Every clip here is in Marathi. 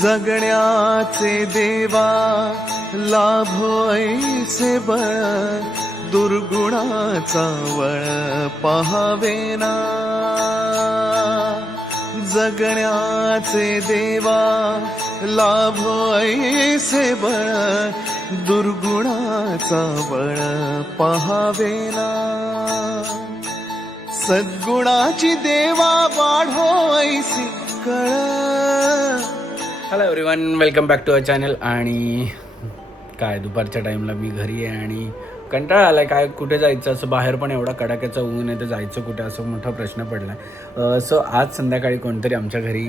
जगण्याचे देवा लाभो ऐसे बळ, दुर्गुणाचा वळ पहावेना. जगण्याचे देवा लाभो ऐसे बळ, दुर्गुणाचा बळ पहावेना. सद्गुणाची देवा वाढो ऐसी कळ. Hello everyone, welcome back to our channel. आणि काय दुपारच्या टाईमला मी घरी आहे आणि कंटाळा आला आहे. काय कुठे जायचं, असं बाहेर पण एवढा कडाक्याचं ऊन आहे तर जायचं कुठे असं मोठा प्रश्न पडला आहे. सो आज संध्याकाळी कोणतरी आमच्या घरी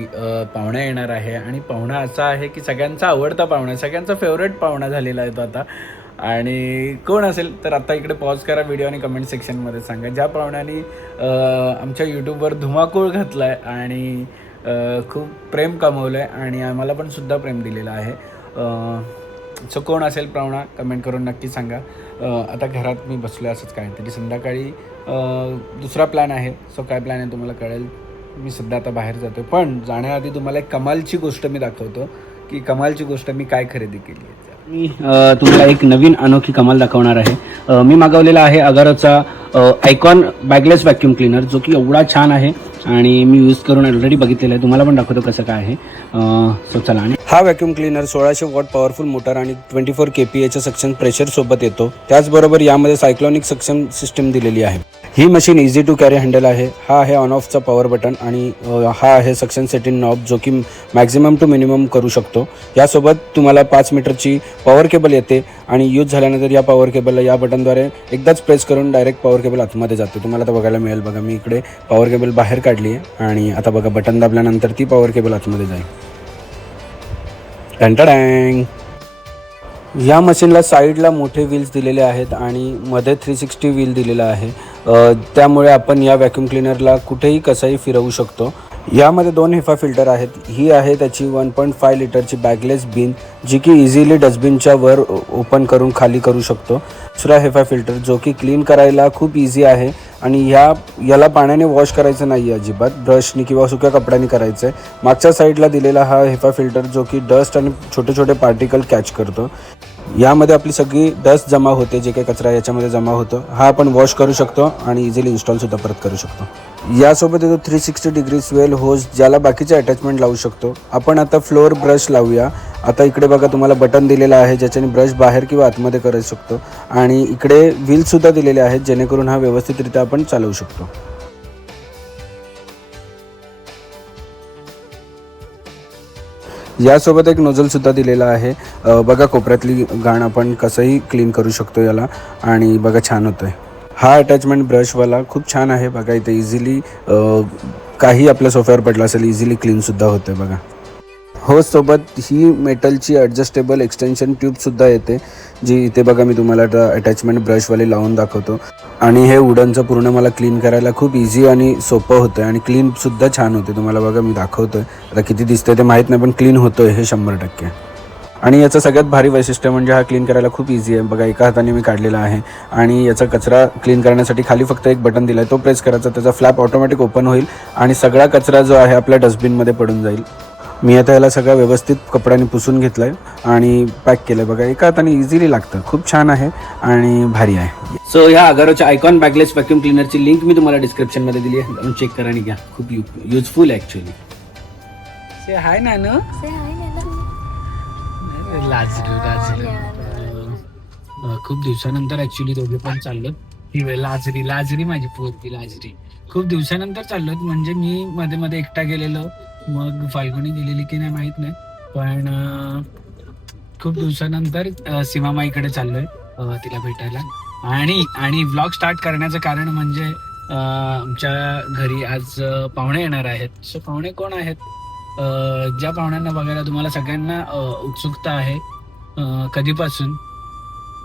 पाहुणा येणार आहे. आणि पाहुणा असा आहे की सगळ्यांचा आवडता पाहुणा आहे, सगळ्यांचा फेवरेट पाहुणा झालेला आहे तो आता. आणि कोण असेल तर आता इकडे पॉज करा व्हिडिओ आणि कमेंट सेक्शनमध्ये सांगा. ज्या पाहुण्याने आमच्या यूट्यूबवर धुमाकूळ घातला आहे आणि खूप प्रेम कमवलं आहे आणि आम्हाला पण सुद्धा प्रेम दिलेलं आहे. सो कोण असेल पाहुणा कमेंट करून नक्की सांगा. आता घरात मी बसलो असंच काहीतरी. संध्याकाळी दुसरा प्लॅन आहे. सो काय प्लॅन आहे तुम्हाला कळेल. मी सध्या आता बाहेर जातो, पण जाण्याआधी तुम्हाला एक कमालची गोष्ट मी दाखवतो की कमालची गोष्ट मी काय खरेदी केली आहे. मी तुम्हाला एक नवीन अनोखी कमाल दाखवणार आहे. मी मागवलेला आहे अगारोचा आयकॉन बॅगलेस व्हॅक्यूम क्लीनर, जो की एवढा छान आहे आणि मी यूज करून ऑलरेडी बघितलेलं आहे. तुम्हाला पण दाखवतो कसं काय आहे. सो चला. आणि हा vacuum cleaner 1600 what powerful motor आणि 24 KPAच्या सक्शन प्रेशर सोबत येतो. त्याचबरोबर यामध्ये सायक्लॉनिक सक्शन सिस्टम दिलेली आहे. ही machine easy to carry handle आहे. हा आहे ऑन ऑफचा पॉवर बटन आणि हा आहे सक्शन सेटिंग नॉब, जो की मॅक्झिमम टू मिनिमम करू शकतो. यासोबत तुम्हाला 5 मीटरची पॉवर केबल येते आणि यूज झाल्यानंतर या पॉवर केबलला या बटनद्वारे एकदाच प्रेस करून डायरेक्ट पॉवर केबल आतमध्ये जाते. तुम्हाला आता बघायला मिळेल. बघा, मी इकडे पॉवर केबल बाहेर काढली आहे आणि आता बघा बटन दाबल्यानंतर ती पॉवर केबल आतमध्ये जाईल. टंटडँग. या मशीनला साईडला मोठे व्हील्स दिलेले आहेत आणि मध्ये 360 व्हील दिलेला आहे. त्यामुळे आपण या व्हॅक्यूम क्लीनरला कुठेही कसंही फिरवू शकतो. यामध्ये 2 हिफा फिल्टर आहेत. ही आहे त्याची 1.5 लिटरची बॅगलेस बिन, जी की इझिली डस्टबिनच्या वर ओपन करून खाली करू शकतो. दुसरा हिफा फिल्टर जो की क्लीन करायला खूप इझी आहे आणि याला पाण्याने वॉश करायचं नाही आहे अजिबात, ब्रशनी किंवा सुक्या कपड्याने करायचं आहे. मागच्या साईडला दिलेला हा हिफा फिल्टर जो की डस्ट आणि छोटे छोटे पार्टिकल कॅच करतो. यामध्ये आपली सगळी डस्ट जमा होते, जे काही कचरा याच्यामध्ये जमा होतो. हा आपण वॉश करू शकतो आणि इझिली इन्स्टॉलसुद्धा परत करू शकतो. यासोबत येतो 360 डिग्री स्वेल होज, ज्याला बाकीचे अटॅचमेंट लावू शकतो. आपण आता फ्लोअर ब्रश लावूया. आता इकडे बघा तुम्हाला बटन दिलेलं आहे, ज्याच्याने ब्रश बाहेर किंवा आतमध्ये करू शकतो. आणि इकडे व्हीलसुद्धा दिलेले आहेत, जेणेकरून हा व्यवस्थितरित्या आपण चालवू शकतो. यासोबत एक नोझलसुद्धा दिलेला आहे. बघा कोपऱ्यातली घाण आपण कसंही क्लीन करू शकतो याला. आणि बघा छान होतं आहे. हा अटॅचमेंट ब्रशवाला खूप छान आहे. बघा इथे इझिली काही आपल्या सोफ्यावर पडलं असेल इझिली क्लीनसुद्धा होते. बघा सोबत ही मेटलची ॲडजस्टेबल एक्सटेन्शन ट्यूबसुद्धा येते, जी इथे बघा मी तुम्हाला अटॅचमेंट ब्रशवाले लावून दाखवतो. आणि हे वुडनचं पूर्ण मला क्लीन करायला खूप इझी आणि सोपं होतं आणि क्लीनसुद्धा छान होते. तुम्हाला बघा मी दाखवतो आहे. आता किती दिसतंय ते माहीत नाही, पण क्लीन होतं आहे हे 100%. आणि याचं सगळ्यात भारी वैशिष्ट्य म्हणजे हा क्लीन करायला खूप इझी आहे. बघा एका हाताने मी काढलेला आहे आणि याचा कचरा क्लीन करण्यासाठी खाली फक्त एक बटन दिलं आहे, तो प्रेस करायचा, त्याचा फ्लॅप ऑटोमॅटिक ओपन होईल आणि सगळा कचरा जो आहे आपल्या डस्टबिनमध्ये पडून जाईल. मी आता याला सगळं व्यवस्थित कपड्याने पुसून घेतलं आहे आणि पॅक केलं आहे. बघा एका हाताने इझिली लागतं. खूप छान आहे आणि भारी आहे. सो ह्या अगारोच्या आयकॉन बॅगलेस व्हॅक्यूम क्लीनरची लिंक मी तुम्हाला डिस्क्रिप्शनमध्ये दिली आहे, जाऊन चेक करा आणि घ्या. खूप युजफुल आहे ॲक्च्युली. से हाय नानू. खूप दिवसानंतर ऍक्च्युली दोघे पण चाललो. ही लाजरी माझी पोरगी लाजरी. खूप दिवसानंतर चाललोत. म्हणजे मी मध्ये मध्ये एकटा गेलेलो, मग फाल्गुनी गेलेली की नाही माहित नाही, पण खूप दिवसानंतर सीमामाईकडे चाललोय तिला भेटायला. आणि व्लॉग स्टार्ट करण्याचं कारण म्हणजे आमच्या घरी आज पाहुणे येणार आहेत. सो पाहुणे कोण आहेत? ज्या पाहुण्यांना बघायला तुम्हाला सगळ्यांना उत्सुकता आहे कधीपासून,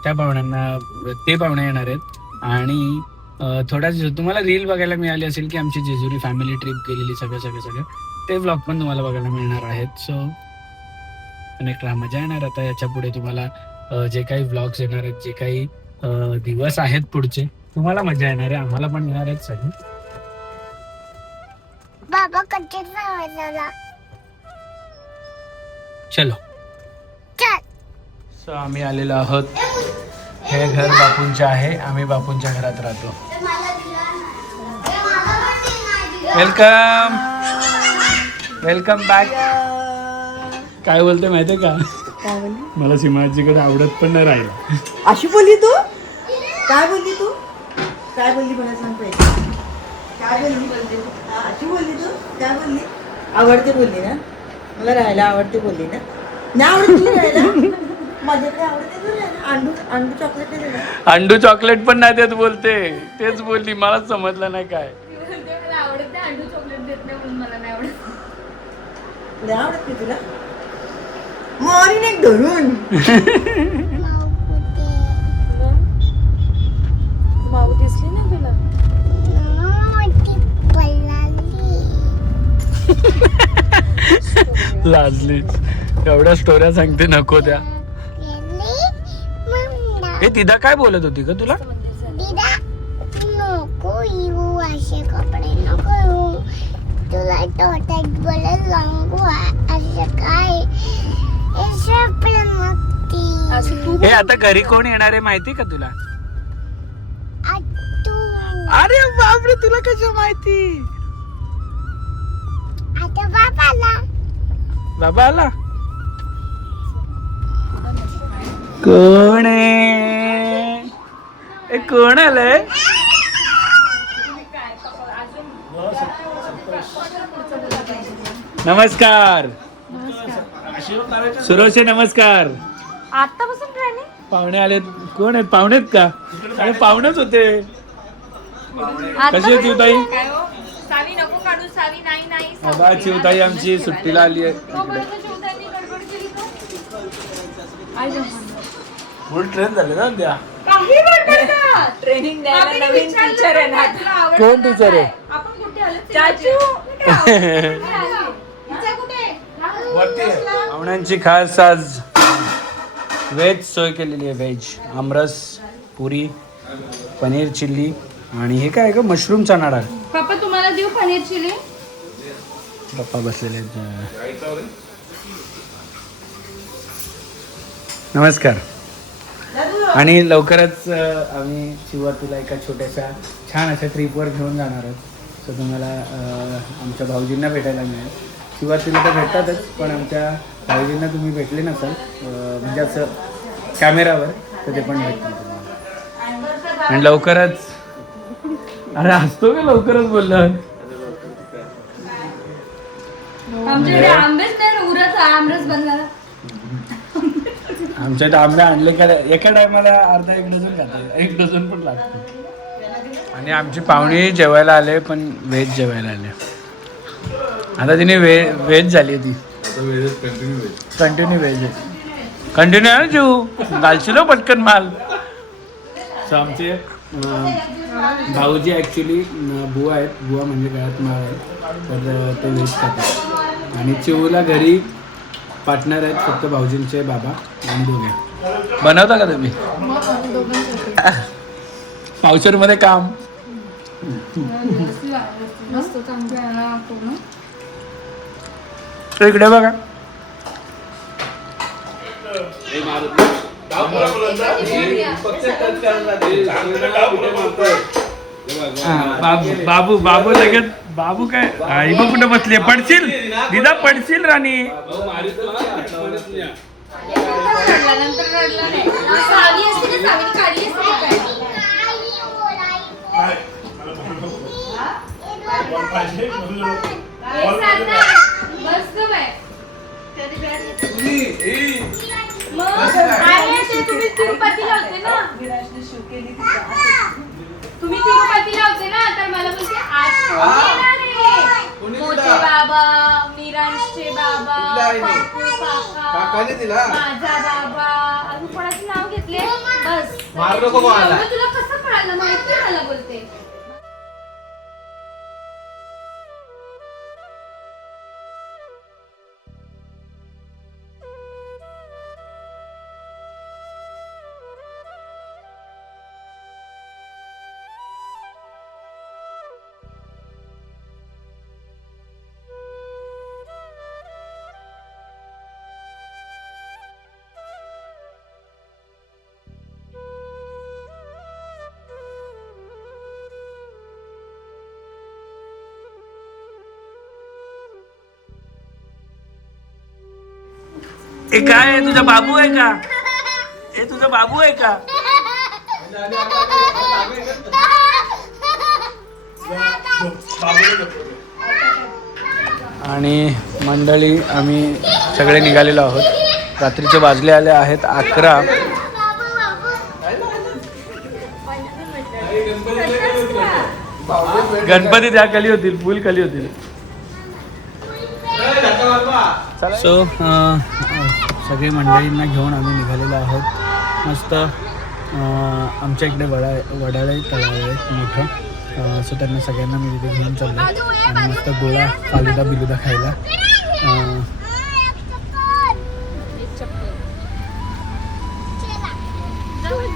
त्या पाहुण्यांना ते पाहुणे येणार आहेत. आणि थोडा तुम्हाला रील बघायला मिळाली असेल की आमची जेजुरी फॅमिली ट्रिप गेलेली, सगळं ते व्लॉग पण तुम्हाला बघायला मिळणार आहेत. सो अनेक मजा येणार. आता याच्या पुढे तुम्हाला जे काही व्लॉग्स येणार आहेत, जे काही दिवस आहेत पुढचे, तुम्हाला मजा येणार आहे, आम्हाला पण येणार आहेत सगळी. बाबा कच्चे चलो. सो आम्ही आलेलो आहोत. हे घर बापूंचे आहे. आम्ही बापूंच्या घरात राहतो. Welcome welcome back. काय बोलते माहितीये का, काय बोलली? मला सीमाजीकडे आवडत पण नाही राहिला. अशी बोलली तू? काय बोलली तू? काय बोलली मला सांग पहिले. काय बोलली? अशी बोलली तू? काय बोलली? आवडते बोलली ना, मला राहायला आवडते बोलली ना. नाही आवडत तुला राहायला? माझ्याकडे आवडते तुला राहायला. अंडू अंडू चॉकलेट आहे ना. अंडू चॉकलेट पण नाही देत बोलते. तेच बोलली, मलाच समजलं नाही काय. आवडते अंडू चॉकलेट देत नाही म्हणून मला नाही आवडत. नाही आवडत मी तुला. मॉर्निंग एक धरून माऊ दिसली ना तुला. लाजलीच. एवढ्या स्टोऱ्या सांगते नको त्या. हे दिदा काय बोलत होती का तुला? दीदा नको येऊ असे कपडे नको येऊ तुला तोट्यात बोलत सांगू असं काय नक्की हे आता घरी कोण येणार आहे माहिती का तुला? तू अरे बापरे, तुला कसं माहिती? आता बाबाला बाबा आला. कोण आहे? ए, कोण आलंय? नमस्कार. सुरोशे नमस्कार. आतापासून ट्रेनिंग पाहुणे आलेत. कोण आहेत? पाहुणे आहेत का? अरे पाहुणेच होते. कशी आहे चिवताई? सावी नको काढू. सावी नाही नाही. बाबा चिवताई आमची सुट्टीला आली आहे. शिवतांनी गडबड केली तो. फुल ट्रेन झाले ना द्या. ट्रेनिंग द्यायला नवीन टीचर आहे ना. कोण टीचर आहे? आपण कुठे आलो? चाचू पाहुण्यांची खास आज व्हेज सोय केलेली आहे. व्हेज आमरस, पुरी, पनीर चिल्ली आणि हे काय ग, मशरूमचा नाडा. पप्पा तुम्हाला देऊ पनीर चिली? पप्पा बसलेले आहेत. नमस्कार. आणि लवकरच आम्ही शिवातीला एका छोट्याशा छान अशा ट्रिपवर घेऊन जाणार आहोत. सो तुम्हाला आमच्या भाऊजींना भेटायला मिळेल. शिवातीला तर भेटतातच, पण आमच्या भाऊजींना तुम्ही भेटले नसाल म्हणजे असं कॅमेरावर, तर ते पण भेटतील तुम्हाला. आणि लवकरच, अरे असतो का लवकरच बोललं. आमच्याकडे आंबेच नाही उरत. आमरस बनला. आमच्या इथे आंबे आणले का एका टायमाला अर्धा एक डझन खातात. एक डझन पण लागतो. आणि आमची पाहुणी जेवायला आले, पण व्हेज जेवायला आले. आता तिने व्हेज झाली ती. कंटिन्यू व्हेज आहे. कंटिन्यू आहे ना जीव, घालशील हो पटकन माल. सो आमचे भाऊजी ॲक्च्युली बुवा आहेत. बुवा म्हणजे गळ्यात माळ आहे, तर ते व्हेज खातात. आणि चिवला घरी पार्टनर आहेत फक्त भाऊजींचे बाबा आणि दोघे. बनवता का तुम्ही? पावशरमध्ये काम. मस्त चांगलं पूर्ण. तो इकडे बघा. बाबू बाबू लगेच. बाबू काय आई बघ कुठे बसली. पडशील दिदा, पडशील राणी. नंतर रडला नाही. सावी असते ना, सावीने काढली असते बस ग बाय. तुम्ही तिरुपतीला होते ना, तर मला बोलते आज कोण येणार आहे? मोठे बाबा, मीरांशचे बाबा, पप्पू काका, माझा बाबा, अजून कोणाचे नाव घेतले. बस एवढं तुला कसं कळालं माहिती मला बोलते. ए काय आहे, तुझा बाबू आहे का? ए तुझा बाबू आहे का? आणि मंडळी आम्ही सगळे निघालेलो आहोत. रात्रीचे वाजले आले आहेत 11. गणपती त्या खाली होतील, फुल खाली होतील. सो सगळे मंडळींना घेऊन आम्ही निघालेलो आहोत. मस्त आमच्या इकडे वडाळे तलाव आहे मोठं. सो त्यांना सगळ्यांना मी तिथे घेऊन चाललो आणि मस्त गोळा फालुदा बिलुदा खायला.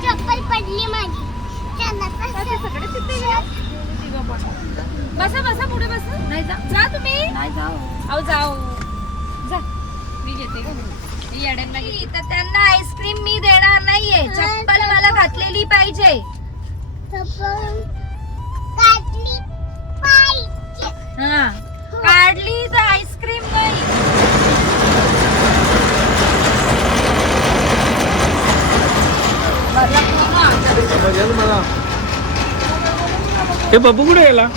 चप्पल पडली माझी. बसा बसा पुढे बसा. नाही जा जा तुम्ही. नाही जाओ. अहो जाओ जा. मी घेते का तर त्यांना आईस्क्रीम मी देणार नाहीये. चप्पल मला घातलेली पाहिजे. चप्पल काढली पाहिजे. हा काढली तर आईस्क्रीम नाही. हे पप्पू कुठे गेला?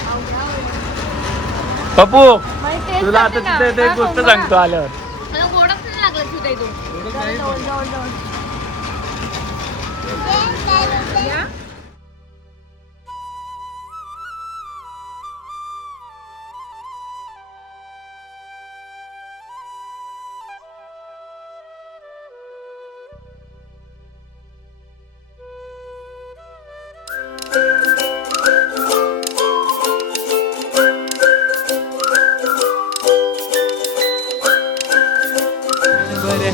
पप्पू तुला आता तिथे एक गोष्ट सांगतो आल्यावर. मला गोडच नाही लागलं तुझ्या इथून.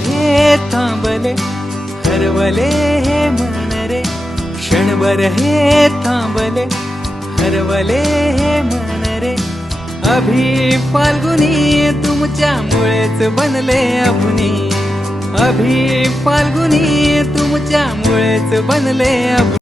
हे थांबले हरवले हे मन रे, क्षणभर हे थांबले हरवले हे मन रे. अभि फाल्गुनी तुमच्यामुळेच बनले अभुनी, अभि फाल्गुनी तुमच्यामुळेच बनले अभुनी.